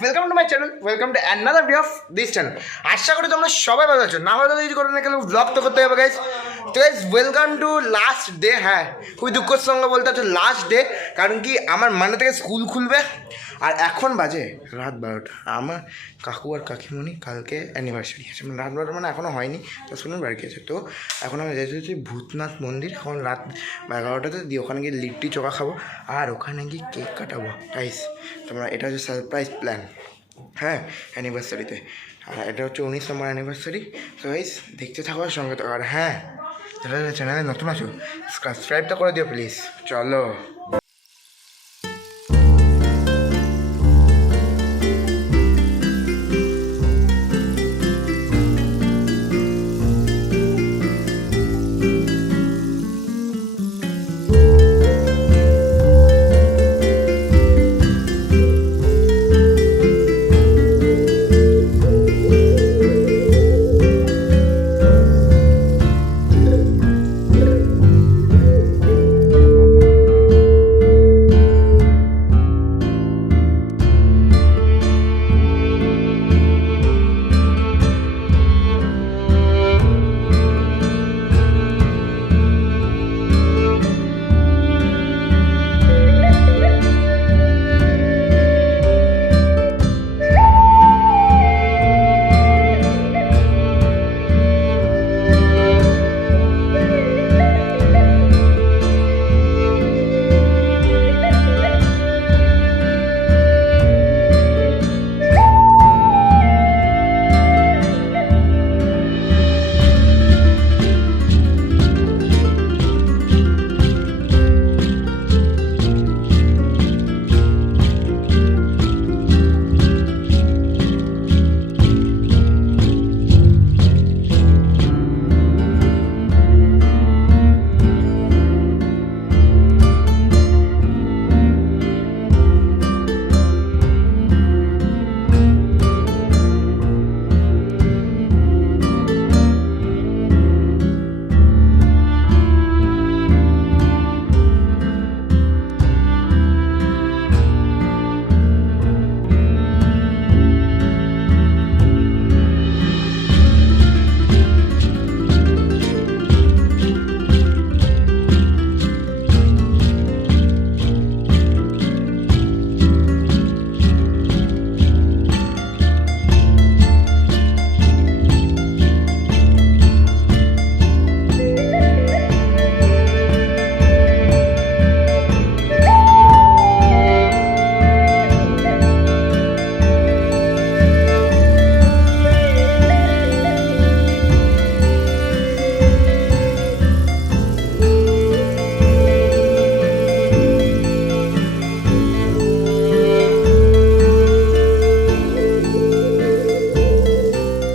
Welcome to my channel, welcome to another video of this channel. আশা করি তোমরা সবাই ভালো আছো। না ভালো কিছু করে না গেলে ব্লগ তো করতে হবে গাইজ। তো guys welcome to last day. হ্যাঁ, খুবই দুঃখের সঙ্গে বলতে হচ্ছে লাস্ট ডে, কারণ কি আমার মানে থেকে স্কুল খুলবে আর এখন বাজে রাত 12টা। আমার কাকু আর কাকিমণি কালকে অ্যানিভার্সারি আছে, মানে রাত 12টা মানে এখনও হয়নি, তো শুনুন বাড়ি গিয়েছে। তো এখন আমরা যেতে ভূতনাথ মন্দির, এখন রাত 11টাতে দিয়ে ওখানে গিয়ে লিট্টি চোখা খাবো আর ওখানে গিয়ে কেক কাটাবো গাইস। তোমরা এটা হচ্ছে সারপ্রাইজ প্ল্যান, হ্যাঁ, অ্যানিভার্সারিতে। আর এটা হচ্ছে 19 নম্বর অ্যানিভার্সারি। তো গাইস দেখতে থাকো আর সঙ্গে থাকো। আর হ্যাঁ, যারা চ্যানেলে নতুন আছো সাবস্ক্রাইবটা করে দিও প্লিজ। চলো।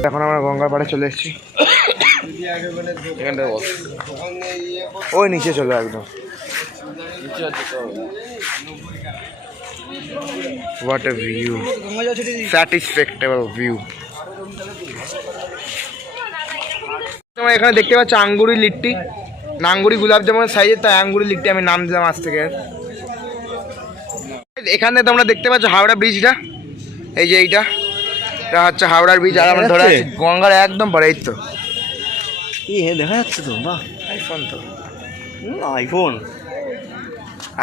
এখন আমরা গঙ্গার পাড়ে চলে এসেছি। এখানটায় বস, ওই নিচে চলো একদম। What a view, satisfactable view. তোমরা এখানে দেখতে পাচ্ছ আঙ্গুরি লিট্টি, নাঙ্গুরি গোলাপ জামুনের সাইজের, তাই আঙ্গুরি লিট্টি আমি নাম দিলাম আজ থেকে। এখানে তোমরা দেখতে পাচ্ছ হাওড়া ব্রিজটা, এই যে এইটা হচ্ছে হাওড়ার ব্রিজ। আর আমরা ধরে আছি গঙ্গার একদম পরে। এই তো দেখা যাচ্ছে তো, বাহ, আইফোন, তো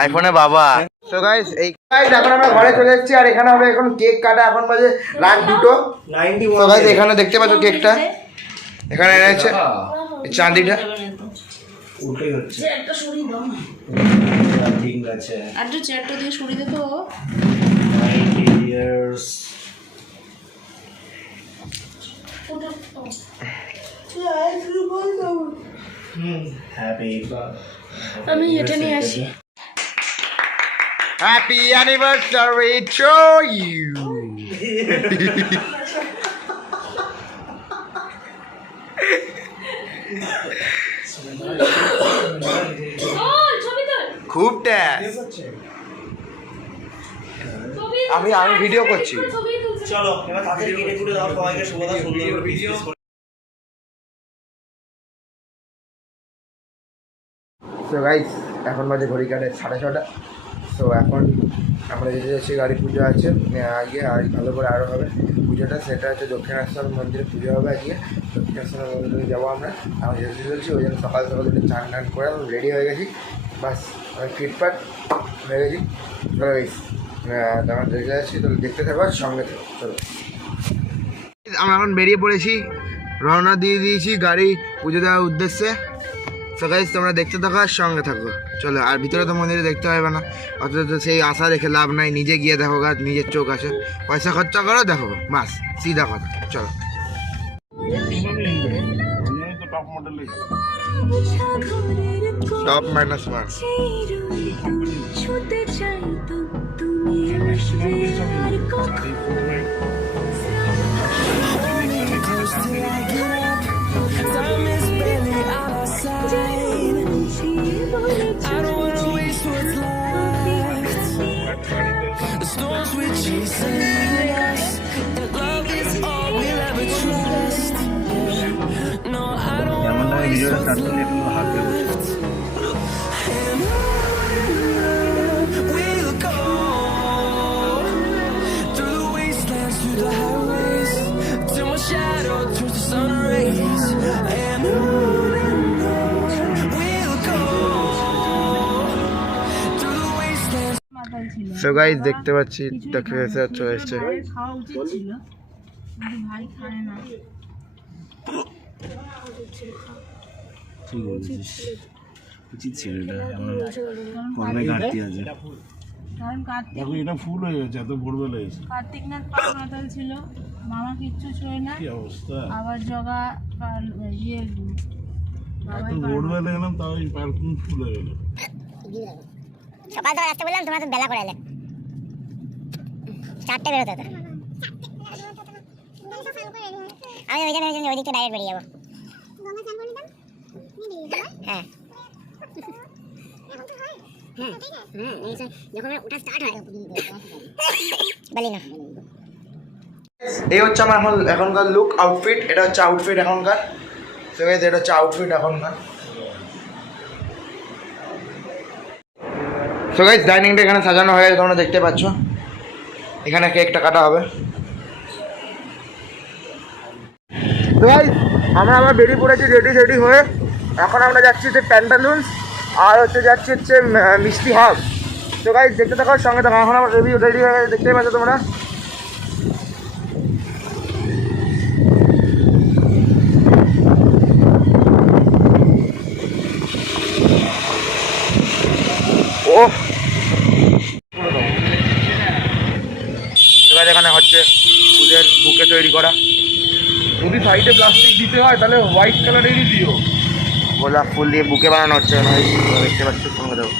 আইফোনে বাবা। তো গাইস এই এখন আমরা ঘরে চলে এসেছি আর এখানে হবে এখন কেক কাটা। এখন বাজে রাত 2টো। তো গাইস এখানে দেখতে পাচ্ছ কেকটা, এখানে এনেছে চাঁদিটা। ওটাই হচ্ছে চেয়ারটা সরিয়ে দাও না, ঠিক আছে। আর যে চেয়ারটা দিয়ে সরিয়ে দে তো। 90 years হ্যাপি। আমি এটা নিয়ে আসি। Happy anniversary to you. খুব ট্যাস। আমি ভিডিও করছি। চলো এবার তাড়াতাড়ি কেটে কুটে দাও সবাইকে শুভদা সুন্দর ভিডিও। তো গাইস এখন বাজে ঘড়ি কাটে 6:30। তো এখন আমরা যেতে যাচ্ছি, গাড়ি পুজো আছে আগে, আর ভালো করে আরও হবে পুজোটা। সেটা হচ্ছে দক্ষিণেশ্বর মন্দিরে পুজো হবে আজকে। দক্ষিণেশ্বর মন্দিরে যাবো আমরা যেতে চলছি, ওই জন্য সকাল সকাল একটু চান টান করে রেডি হয়ে গেছি। বাস আমি ফিটফাট হয়ে গেছি। চলো গেছি, আমরা দেখতে যাচ্ছি, তো দেখতে থাকো সঙ্গে থাকো। চলো, আমরা এখন বেরিয়ে পড়েছি, রওনা দিয়ে দিয়েছি গাড়ি পুজো দেওয়ার উদ্দেশ্যে। তো গাইস তোমরা দেখতে থাকো আর সঙ্গে থাকো। চলো, আর ভিতরে তো মন্দিরে দেখতে হবে না, অথচ তো সেই আশা দেখে লাভ নাই, নিজে গিয়ে দেখো গা, নিজের চোখ আছে, পয়সা খরচা করো, দেখো বাস, সিধা কথা। চলো, top minus one. Time is barely on our side. I don't wanna waste what's left. The storms we're chasing lead us, and love is all we'll ever trust. No, I don't wanna waste what's left. And on we'll go, through the wastelands, through the highways, till my shadow turns to sun rays. And on we'll go, through the wastelands. So guys দেখতে পাচ্ছি দক্ষিণেশ্বর চলে এসছে। খাওয়া উচিত ছিল, কিন্তু ভাই খায় না। ঠিক বলেছিস, উচিত ছিল এটা, আমার কর্মে ঘাটতি আছে। কারণ কার্তিক দেখো এটা ফুল হয়ে গেছে, এত ভোরবেলা এসে কার্তিকনাথ পাল মাতাল ছিল, মামা কিচ্ছু ছোঁয় না, কি অবস্থা। আবার জগা ইয়ে এত ভোরবেলা এলাম, তাও এই পার্কিং ফুল হয়ে গেল। সকাল তো রাস্তা বললাম, তোমরা তো বেলা করে এলে, 4টে বেরোতে হতো। আমি ওই জন্য ওই দিকটা ডাইরেক্ট বেরিয়ে যাবো। হ্যাঁ যখন ওটা স্টার্ট হয় বলি না। এই হচ্ছে আমার এখনকার লুক, আউটফিট। এটা হচ্ছে আউটফিট এখনকার। তো গাইস এটা হচ্ছে আউটফিট এখনকার। সো গাইস ডাইনিংটা এখানে সাজানো হয়ে গেছে, তোমরা দেখতে পাচ্ছ। এখানে কেকটা কাটা হবে। তো গাইস আমরা বেরিয়ে পড়েছি রেডি হয়ে। এখন আমরা যাচ্ছি হচ্ছে প্যান্টালুন্স, আর যাচ্ছি মিষ্টি হাব। তো গাইস দেখতে থাকো, সঙ্গে থাকো। এখন আমরা রেডি হয়ে গেছে, দেখতেই পাচ্ছ তোমরা। এখানে হচ্ছে ফুলের বুকে তৈরি করা। যদি সাইডে প্লাস্টিক দিতে হয় তাহলে হোয়াইট কালারেরই দিও। গোলাপ ফুল দিয়ে বুকে বানানো হচ্ছে, দেখতে পাচ্ছ সঙ্গে দেবো।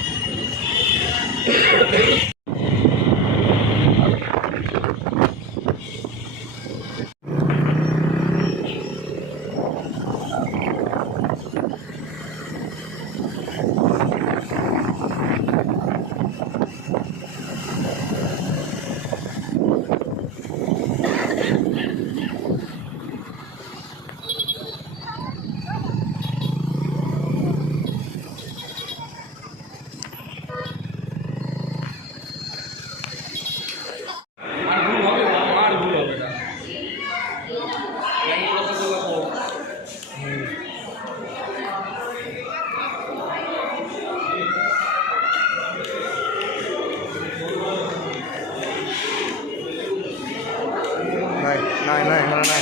নাই।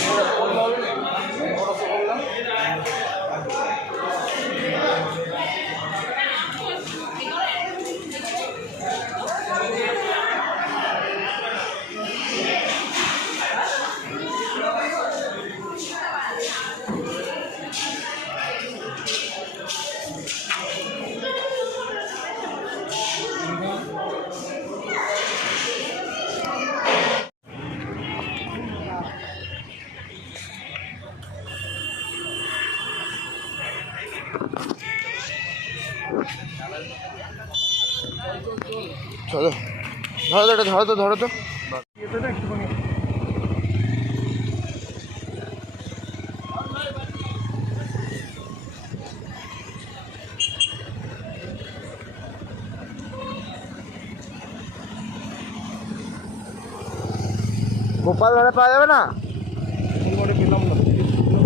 চলো, ধরো তো। গোপাল ধারে পাওয়া যাবে না? ফুলবাড়ি পেলাম না।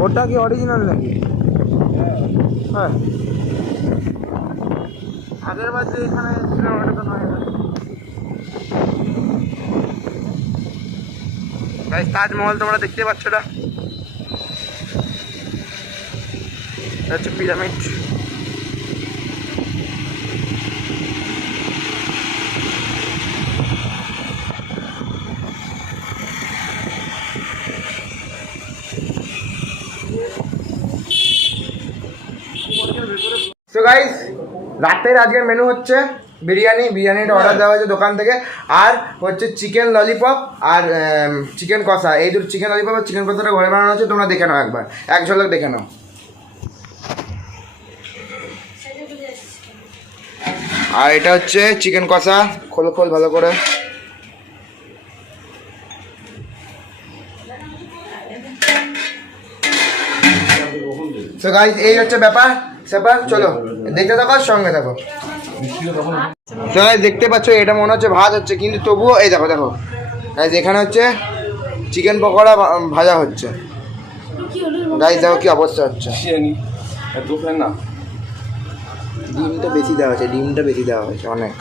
ওটা কি অরিজিনাল নাকি? হ্যাঁ, আগের বার যে এখানে ছিল ওটা তো নয়। গাইস, তাজমহল তোমরা দেখতে পাচ্ছ, এটা হচ্ছে পিরামিড। সো গাইস, রাতের আজকের মেনু হচ্ছে বিরিয়ানিটা অর্ডার দেওয়া হয়েছে দোকান থেকে, আর হচ্ছে চিকেন ললিপপ আর চিকেন কষা। এই দুটো চিকেন ললিপপ আর চিকেন কষাটা ঘরে বানানো হচ্ছে, তোমরা দেখে নাও একবার, এক ঝলক দেখে নাও। আর এটা হচ্ছে চিকেন কষা, খোল ভালো করে। সো গাইস, এই হচ্ছে ব্যাপার। চলো দেখতে থাকো, সঙ্গে থাকো। তো গাইস, দেখতে পাচ্ছ এটা মনে হচ্ছে ভাত হচ্ছে, কিন্তু তবুও এই দেখো গাইস, এখানে হচ্ছে চিকেন পকোড়া ভাজা হচ্ছে। গাইস দেখো কি অবস্থা হচ্ছে। না, ডিমটা বেশি দেওয়া হয়েছে অনেক।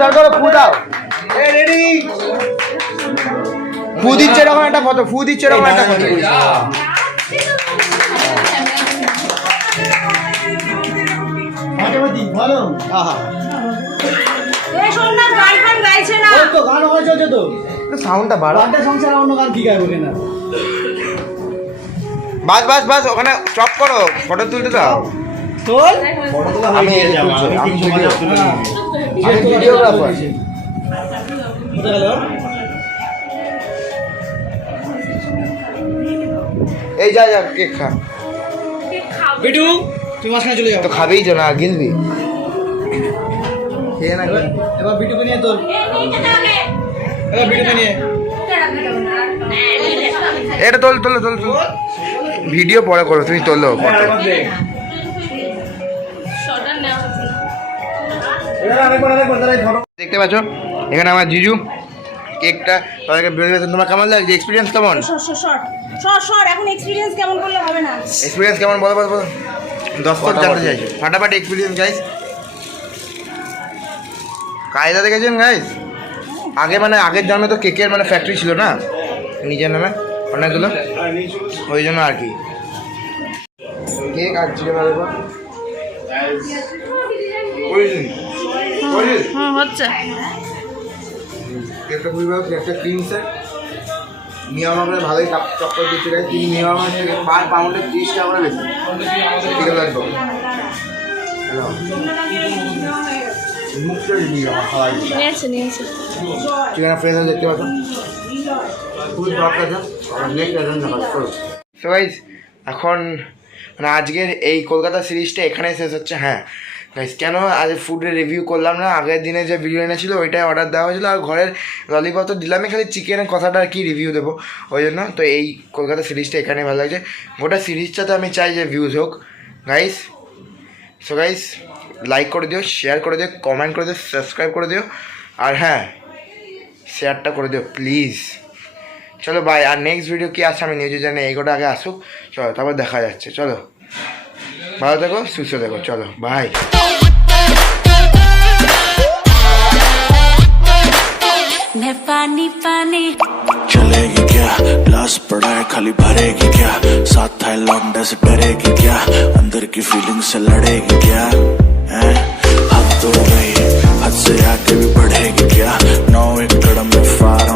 দাঁড় করো, ফু দাও। ফু দিচ্ছে এরকম একটা ফটো, সাউন্ডটা বাড়া। বাস ওখানে স্টপ করো, ফটো তুলতে দাও। আমি ভিডিওগ্রাফার। এই যা কেক খা। বিটু তুই মাঝখানে চলে যাও। তো খাবেই তো না, গিলবি খেয়ে না। এবার বিটুকে নিয়ে তোর, এবার বিটুকে নিয়ে এটা তোল। ভিডিও পরে করো, তুমি তোলো। দেখতে পাচ্ছ এখানে আমার জিজু কেকটা তাদেরকে বেরিয়ে। তোমার কেমন লাগছে? এক্সপিরিয়েন্স কেমন? এখন এক্সপিরিয়েন্স কেমন করলে হবে না। এক্সপিরিয়েন্স কেমন বলো দর্শক জানতে চাইছে। ফাটাফাটি এক্সপিরিয়েন্স গাইস। কায়দা দেখেছেন গাইস? আগের জন্মে তো কেকের ফ্যাক্টরি ছিল না নিজের নামে অনেকগুলো, ওই জন্য আর কি কেক আর চিকেন হচ্ছে কেকটা খুবই ভালো। কেকটা ক্রিম সেট নিয়ম আমরা ভালোই চক্কর দিচ্ছি গাইস। তিনি নিয়ম থেকে পার পাউন্ডে 30 টাকা করে বেশি। ঠিক আছে, লাগবে মুখটা নিয়ে খাওয়া নিয়েছে চিকেন ফ্রেশ দেখতে পাচ্ছ, খুবই টক আছে। সো গাইস, এখন মানে আজকের এই কলকাতা সিরিজটা এখানেই শেষ হচ্ছে। হ্যাঁ গাইস, কেন আজ ফুডের রিভিউ করলাম না, আগের দিনে যে বিরিয়ানি ছিল ওইটাই অর্ডার দেওয়া হয়েছিল, আর ঘরের ললিপপ তো দিলামই, খালি চিকেনের কথাটা আর কি রিভিউ দেবো ওই জন্য। তো এই কলকাতা সিরিজটা এখানেই ভালো লাগছে, গোটা সিরিজটাতে আমি চাই যে ভিউজ হোক গাইস। সো গাইস, লাইক করে দিও, শেয়ার করে দিও, কমেন্ট করে দিও, সাবস্ক্রাইব করে দিও, আর হ্যাঁ শেয়ারটা করে দিও প্লিজ। চলো বাই। আর নেক্সট ভিডিও কি আসছে আমি নিজে জানি, এই কটা আগে আসুক, চলো তারপর দেখা যাচ্ছে। চলো ভালো থেকো, সুস্থ থেকো, চলো বাই। मैं पानी पानी चलेगी क्या, लाश पड़ा है खाली भरेगी क्या, साथ था लौंडे से डरेगी क्या, अंदर की फीलिंग से लड़ेगी क्या, हैं? हद तो हो गई, हद से आगे भी बढ़ेगी क्या, 9 एकड़ में फार